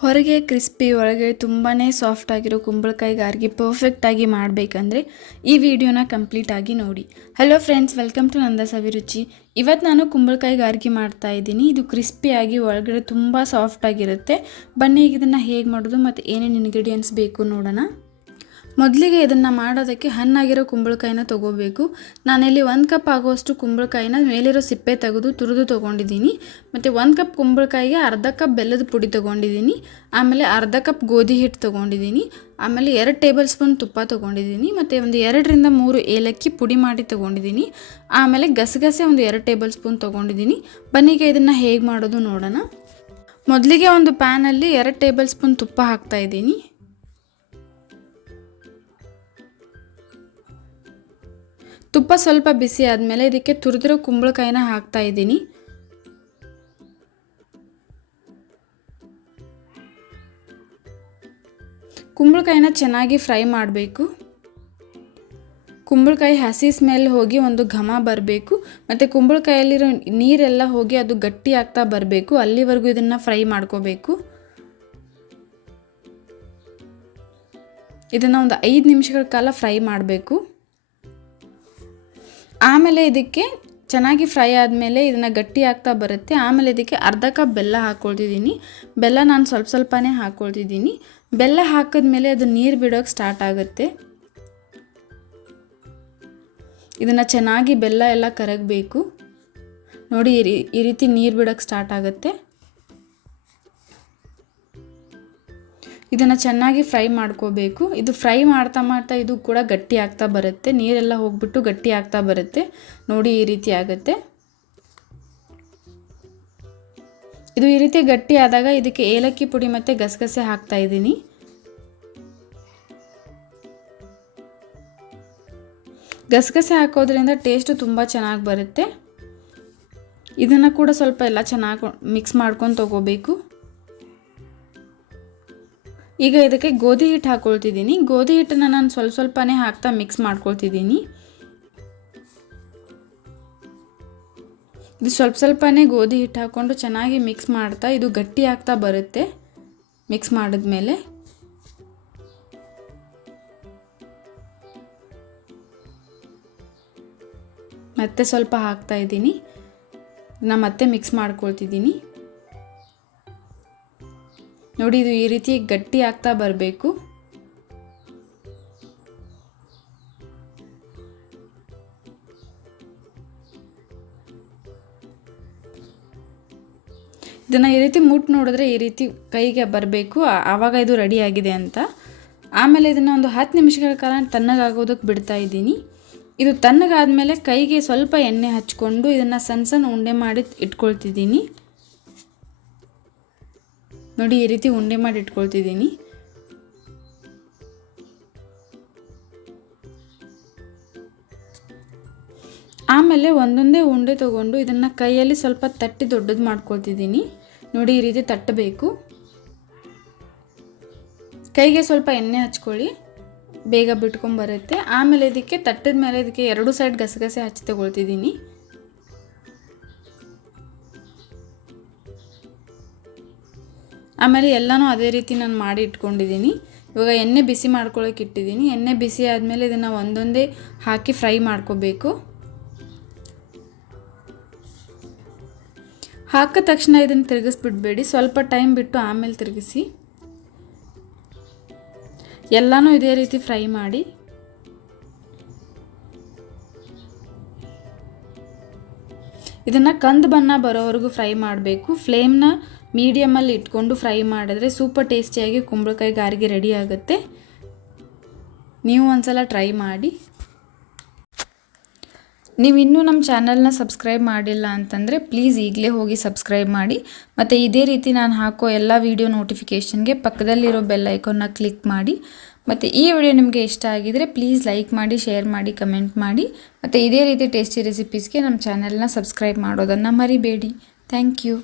ಹೊರಗೆ ಕ್ರಿಸ್ಪಿ ಒಳಗೆ ತುಂಬಾ ಸಾಫ್ಟ್ ಆಗಿರೋ ಕುಂಬಳಕಾಯಿ ಗಾರ್ಗಿ ಪರ್ಫೆಕ್ಟ್ ಆಗಿ ಮಾಡಬೇಕಂದ್ರೆ ಈ ವಿಡಿಯೋನ ಕಂಪ್ಲೀಟ್ ಆಗಿ ನೋಡಿ. ಹಲೋ ಫ್ರೆಂಡ್ಸ್, ವೆಲ್ಕಮ್ ಟು ನಂದ ಸವಿರುಚಿ. ಇವತ್ತು ನಾನು ಕುಂಬಳಕಾಯಿ ಗಾರ್ಗಿ ಮಾಡ್ತಾ ಇದ್ದೀನಿ. ಇದು ಕ್ರಿಸ್ಪಿ ಆಗಿ ಒಳಗಡೆ ತುಂಬ ಸಾಫ್ಟ್ ಆಗಿರುತ್ತೆ. ಬನ್ನಿ ಇದನ್ನು ಹೇಗೆ ಮಾಡೋದು ಮತ್ತು ಏನೇನು ಇಂಗ್ರೀಡಿಯೆಂಟ್ಸ್ ಬೇಕು ನೋಡೋಣ. ಮೊದಲಿಗೆ ಇದನ್ನು ಮಾಡೋದಕ್ಕೆ ಹಣ್ಣಾಗಿರೋ ಕುಂಬಳಕಾಯಿನ ತೊಗೋಬೇಕು. ನಾನಿಲ್ಲಿ 1 ಕಪ್ ಆಗುವಷ್ಟು ಕುಂಬಳಕಾಯಿನ ಮೇಲಿರೋ ಸಿಪ್ಪೆ ತೆಗೆದು ತುರಿದು ತೊಗೊಂಡಿದ್ದೀನಿ. ಮತ್ತು 1 ಕಪ್ ಕುಂಬಳಕಾಯಿಗೆ ಅರ್ಧ ಕಪ್ ಬೆಲ್ಲದ ಪುಡಿ ತೊಗೊಂಡಿದ್ದೀನಿ. ಆಮೇಲೆ ಅರ್ಧ ಕಪ್ ಗೋಧಿ ಹಿಟ್ಟು ತೊಗೊಂಡಿದ್ದೀನಿ. ಆಮೇಲೆ 2 ಟೇಬಲ್ ಸ್ಪೂನ್ ತುಪ್ಪ ತೊಗೊಂಡಿದ್ದೀನಿ. ಮತ್ತು ಒಂದು 2 ರಿಂದ 3 ಏಲಕ್ಕಿ ಪುಡಿ ಮಾಡಿ ತೊಗೊಂಡಿದ್ದೀನಿ. ಆಮೇಲೆ ಗಸಗಸೆ ಒಂದು 2 ಟೇಬಲ್ ಸ್ಪೂನ್ ತೊಗೊಂಡಿದ್ದೀನಿ. ಬನ್ನೀಗ ಇದನ್ನು ಹೇಗೆ ಮಾಡೋದು ನೋಡೋಣ. ಮೊದಲಿಗೆ ಒಂದು ಪ್ಯಾನಲ್ಲಿ 2 ಟೇಬಲ್ ಸ್ಪೂನ್ ತುಪ್ಪ ಹಾಕ್ತಾಯಿದ್ದೀನಿ. ತುಪ್ಪ ಸ್ವಲ್ಪ ಬಿಸಿ ಆದಮೇಲೆ ಇದಕ್ಕೆ ತುರಿದಿರೋ ಕುಂಬಳಕಾಯಿನ ಹಾಕ್ತಾ ಇದ್ದೀನಿ. ಕುಂಬಳಕಾಯಿನ ಚೆನ್ನಾಗಿ ಫ್ರೈ ಮಾಡಬೇಕು. ಕುಂಬಳಕಾಯಿ ಹಸಿ ಸ್ಮೆಲ್ ಹೋಗಿ ಒಂದು ಘಮ ಬರಬೇಕು. ಮತ್ತು ಕುಂಬಳಕಾಯಲ್ಲಿರೋ ನೀರೆಲ್ಲ ಹೋಗಿ ಅದು ಗಟ್ಟಿ ಆಗ್ತಾ ಬರಬೇಕು. ಅಲ್ಲಿವರೆಗೂ ಇದನ್ನು ಫ್ರೈ ಮಾಡ್ಕೋಬೇಕು. ಇದನ್ನು ಒಂದು 5 ನಿಮಿಷಗಳ ಕಾಲ ಫ್ರೈ ಮಾಡಬೇಕು. ಆಮೇಲೆ ಇದಕ್ಕೆ ಚೆನ್ನಾಗಿ ಫ್ರೈ ಆದಮೇಲೆ ಇದನ್ನು ಗಟ್ಟಿ ಆಗ್ತಾ ಬರುತ್ತೆ. ಆಮೇಲೆ ಇದಕ್ಕೆ ಅರ್ಧ ಕಪ್ ಬೆಲ್ಲ ಹಾಕ್ಕೊಳ್ತಿದ್ದೀನಿ. ಬೆಲ್ಲ ನಾನು ಸ್ವಲ್ಪನೇ ಹಾಕ್ಕೊಳ್ತಿದ್ದೀನಿ. ಬೆಲ್ಲ ಹಾಕಿದ್ಮೇಲೆ ಅದು ನೀರು ಬಿಡೋಕ್ಕೆ ಸ್ಟಾರ್ಟ್ ಆಗುತ್ತೆ. ಇದನ್ನು ಚೆನ್ನಾಗಿ ಬೆಲ್ಲ ಎಲ್ಲ ಕರಗಬೇಕು. ನೋಡಿ, ಈ ರೀತಿ ನೀರು ಬಿಡೋಕ್ಕೆ ಸ್ಟಾರ್ಟ್ ಆಗುತ್ತೆ. ಇದನ್ನು ಚೆನ್ನಾಗಿ ಫ್ರೈ ಮಾಡ್ಕೋಬೇಕು. ಇದು ಫ್ರೈ ಮಾಡ್ತಾ ಇದು ಕೂಡ ಗಟ್ಟಿ ಆಗ್ತಾ ಬರುತ್ತೆ. ನೀರೆಲ್ಲ ಹೋಗ್ಬಿಟ್ಟು ಗಟ್ಟಿ ಆಗ್ತಾ ಬರುತ್ತೆ. ನೋಡಿ, ಈ ರೀತಿ ಆಗುತ್ತೆ. ಇದು ಈ ರೀತಿ ಗಟ್ಟಿ ಆದಾಗ ಇದಕ್ಕೆ ಏಲಕ್ಕಿ ಪುಡಿ ಮತ್ತು ಗಸಗಸೆ ಹಾಕ್ತಾ ಇದ್ದೀನಿ. ಗಸಗಸೆ ಹಾಕೋದ್ರಿಂದ ಟೇಸ್ಟು ತುಂಬ ಚೆನ್ನಾಗಿ ಬರುತ್ತೆ. ಇದನ್ನು ಕೂಡ ಸ್ವಲ್ಪ ಎಲ್ಲ ಚೆನ್ನಾಗಿ ಮಿಕ್ಸ್ ಮಾಡ್ಕೊಂಡು ತಗೋಬೇಕು. ಈಗ ಇದಕ್ಕೆ ಗೋಧಿ ಹಿಟ್ಟು ಹಾಕ್ಕೊಳ್ತಿದ್ದೀನಿ. ಗೋಧಿ ಹಿಟ್ಟನ್ನು ನಾನು ಸ್ವಲ್ಪನೇ ಹಾಕ್ತಾ ಮಿಕ್ಸ್ ಮಾಡ್ಕೊಳ್ತಿದ್ದೀನಿ. ಇದು ಸ್ವಲ್ಪನೇ ಗೋಧಿ ಹಿಟ್ಟು ಹಾಕ್ಕೊಂಡು ಚೆನ್ನಾಗಿ ಮಿಕ್ಸ್ ಮಾಡ್ತಾ ಇದು ಗಟ್ಟಿ ಆಗ್ತಾ ಬರುತ್ತೆ. ಮಿಕ್ಸ್ ಮಾಡಿದ್ಮೇಲೆ ಮತ್ತೆ ಸ್ವಲ್ಪ ಹಾಕ್ತಾ ಇದ್ದೀನಿ. ನಾನು ಮತ್ತೆ ಮಿಕ್ಸ್ ಮಾಡ್ಕೊಳ್ತಿದ್ದೀನಿ. ನೋಡಿ, ಇದು ಈ ರೀತಿ ಗಟ್ಟಿ ಆಗ್ತಾ ಬರಬೇಕು. ಇದನ್ನು ಈ ರೀತಿ ಮುಟ್ಟು ನೋಡಿದ್ರೆ ಈ ರೀತಿ ಕೈಗೆ ಬರಬೇಕು. ಆವಾಗ ಇದು ರೆಡಿ ಆಗಿದೆ ಅಂತ. ಆಮೇಲೆ ಇದನ್ನು ಒಂದು 10 ನಿಮಿಷಗಳ ಕಾಲ ತಣ್ಣಗಾಗೋದಕ್ಕೆ ಬಿಡ್ತಾ ಇದ್ದೀನಿ. ಇದು ತಣ್ಣಗಾದ್ಮೇಲೆ ಕೈಗೆ ಸ್ವಲ್ಪ ಎಣ್ಣೆ ಹಚ್ಕೊಂಡು ಇದನ್ನು ಸಣ್ಣ ಉಂಡೆ ಮಾಡಿ ಇಟ್ಕೊಳ್ತಿದ್ದೀನಿ. ನೋಡಿ, ಈ ರೀತಿ ಉಂಡೆ ಮಾಡಿ ಇಟ್ಕೊಳ್ತಿದ್ದೀನಿ. ಆಮೇಲೆ ಒಂದೊಂದೇ ಉಂಡೆ ತೊಗೊಂಡು ಇದನ್ನು ಕೈಯಲ್ಲಿ ಸ್ವಲ್ಪ ತಟ್ಟಿ ದೊಡ್ಡದು ಮಾಡ್ಕೊಳ್ತಿದ್ದೀನಿ. ನೋಡಿ, ಈ ರೀತಿ ತಟ್ಟಬೇಕು. ಕೈಗೆ ಸ್ವಲ್ಪ ಎಣ್ಣೆ ಹಚ್ಕೊಳ್ಳಿ, ಬೇಗ ಬಿಟ್ಕೊಂಬರುತ್ತೆ. ಆಮೇಲೆ ಇದಕ್ಕೆ ತಟ್ಟಿದ ಮೇಲೆ ಇದಕ್ಕೆ 2 ಸೈಡ್ ಗಸಗಸೆ ಹಚ್ಚಿ ತಗೊಳ್ತಿದ್ದೀನಿ. ಆಮೇಲೆ ಎಲ್ಲನೂ ಅದೇ ರೀತಿ ನಾನು ಮಾಡಿ ಇಟ್ಕೊಂಡಿದ್ದೀನಿ. ಇವಾಗ ಎಣ್ಣೆ ಬಿಸಿ ಮಾಡ್ಕೊಳ್ಳೋಕೆ ಇಟ್ಟಿದ್ದೀನಿ. ಎಣ್ಣೆ ಬಿಸಿ ಆದಮೇಲೆ ಇದನ್ನು ಒಂದೊಂದೇ ಹಾಕಿ ಫ್ರೈ ಮಾಡ್ಕೋಬೇಕು. ಹಾಕಿದ ತಕ್ಷಣ ಇದನ್ನು ತಿರುಗಿಸ್ಬಿಡ್ಬೇಡಿ. ಸ್ವಲ್ಪ ಟೈಮ್ ಬಿಟ್ಟು ಆಮೇಲೆ ತಿರುಗಿಸಿ. ಎಲ್ಲನೂ ಇದೇ ರೀತಿ ಫ್ರೈ ಮಾಡಿ. ಇದನ್ನು ಕಂದು ಬಣ್ಣ ಬರೋವರೆಗೂ ಫ್ರೈ ಮಾಡಬೇಕು. ಫ್ಲೇಮ್ನ ಮೀಡಿಯಮಲ್ಲಿ ಇಟ್ಕೊಂಡು ಫ್ರೈ ಮಾಡಿದ್ರೆ ಸೂಪರ್ ಟೇಸ್ಟಿಯಾಗಿ ಕುಂಬಳಕಾಯಿ ಗಾರ್ಗಿ ರೆಡಿ ಆಗುತ್ತೆ. ನೀವು ಒಂದ್ಸಲ ಟ್ರೈ ಮಾಡಿ. ನೀವು ಇನ್ನೂ ನಮ್ಮ ಚಾನಲ್ನ ಸಬ್ಸ್ಕ್ರೈಬ್ ಮಾಡಿಲ್ಲ ಅಂತಂದರೆ ಪ್ಲೀಸ್ ಈಗಲೇ ಹೋಗಿ ಸಬ್ಸ್ಕ್ರೈಬ್ ಮಾಡಿ. ಮತ್ತು ಇದೇ ರೀತಿ ನಾನು ಹಾಕೋ ಎಲ್ಲ ವೀಡಿಯೋ ನೋಟಿಫಿಕೇಷನ್ಗೆ ಪಕ್ಕದಲ್ಲಿರೋ ಬೆಲ್ ಐಕಾನ್ನ ಕ್ಲಿಕ್ ಮಾಡಿ. ಮತ್ತು ಈ ವಿಡಿಯೋ ನಿಮಗೆ ಇಷ್ಟ ಆಗಿದರೆ ಪ್ಲೀಸ್ ಲೈಕ್ ಮಾಡಿ, ಶೇರ್ ಮಾಡಿ, ಕಮೆಂಟ್ ಮಾಡಿ. ಮತ್ತು ಇದೇ ರೀತಿ ಟೇಸ್ಟಿ ರೆಸಿಪೀಸ್ಗೆ ನಮ್ಮ ಚಾನಲ್ನ ಸಬ್ಸ್ಕ್ರೈಬ್ ಮಾಡೋದನ್ನು ಮರಿಬೇಡಿ. Thank you.